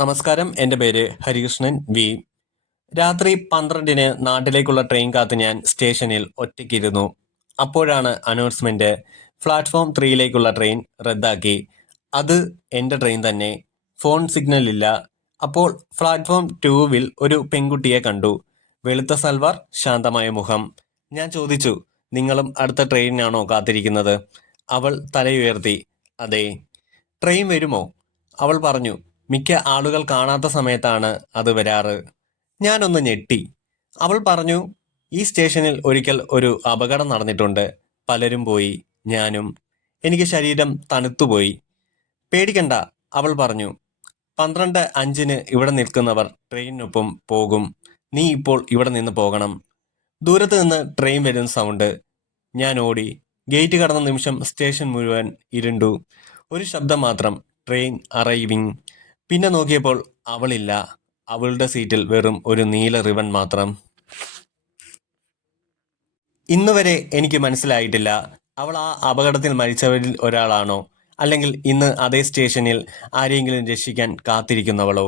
നമസ്കാരം. എൻ്റെ പേര് ഹരികൃഷ്ണൻ വി. രാത്രി 12-ന് നാട്ടിലേക്കുള്ള ട്രെയിൻ കാത്ത് ഞാൻ സ്റ്റേഷനിൽ ഒറ്റയ്ക്കിരുന്നു. അപ്പോഴാണ് അനൗൺസ്മെന്റ്, പ്ലാറ്റ്ഫോം 3ലേക്കുള്ള ട്രെയിൻ റദ്ദാക്കി. അത് എൻ്റെ ട്രെയിൻ തന്നെ. ഫോൺ സിഗ്നൽ ഇല്ല. അപ്പോൾ പ്ലാറ്റ്ഫോം 2-വിൽ ഒരു പെൺകുട്ടിയെ കണ്ടു. വെളുത്ത സൽവാർ, ശാന്തമായ മുഖം. ഞാൻ ചോദിച്ചു, നിങ്ങളും അടുത്ത ട്രെയിനിനാണോ കാത്തിരിക്കുന്നത്? അവൾ തലയുയർത്തി, അതെ. ട്രെയിൻ വരുമോ? അവൾ പറഞ്ഞു, മിക്ക ആളുകൾ കാണാത്ത സമയത്താണ് അത് വരാറ്. ഞാനൊന്ന് ഞെട്ടി. അവൾ പറഞ്ഞു, ഈ സ്റ്റേഷനിൽ ഒരിക്കൽ ഒരു അപകടം നടന്നിട്ടുണ്ട്. പലരും പോയി, ഞാനും. എനിക്ക് ശരീരം തണുത്തുപോയി. പേടിക്കണ്ട, അവൾ പറഞ്ഞു. 12:05-ന് ഇവിടെ നിൽക്കുന്നവർ ട്രെയിനിനൊപ്പം പോകും. നീ ഇപ്പോൾ ഇവിടെ നിന്ന് പോകണം. ദൂരത്ത് നിന്ന് ട്രെയിൻ വരുന്ന സൗണ്ട്. ഞാൻ ഓടി. ഗേറ്റ് കടന്ന നിമിഷം സ്റ്റേഷൻ മുഴുവൻ ഇരുണ്ടു. ഒരു ശബ്ദം മാത്രം, ട്രെയിൻ അറൈവിംഗ്. പിന്നെ നോക്കിയപ്പോൾ അവളില്ല. അവളുടെ സീറ്റിൽ വെറും ഒരു നീല റിബൺ മാത്രം. ഇന്നുവരെ എനിക്ക് മനസ്സിലായിട്ടില്ല, അവൾ ആ അപകടത്തിൽ മരിച്ചവരിൽ ഒരാളാണോ, അല്ലെങ്കിൽ ഇന്ന് അതേ സ്റ്റേഷനിൽ ആരെങ്കിലും രക്ഷിക്കാൻ കാത്തിരിക്കുന്നവളോ.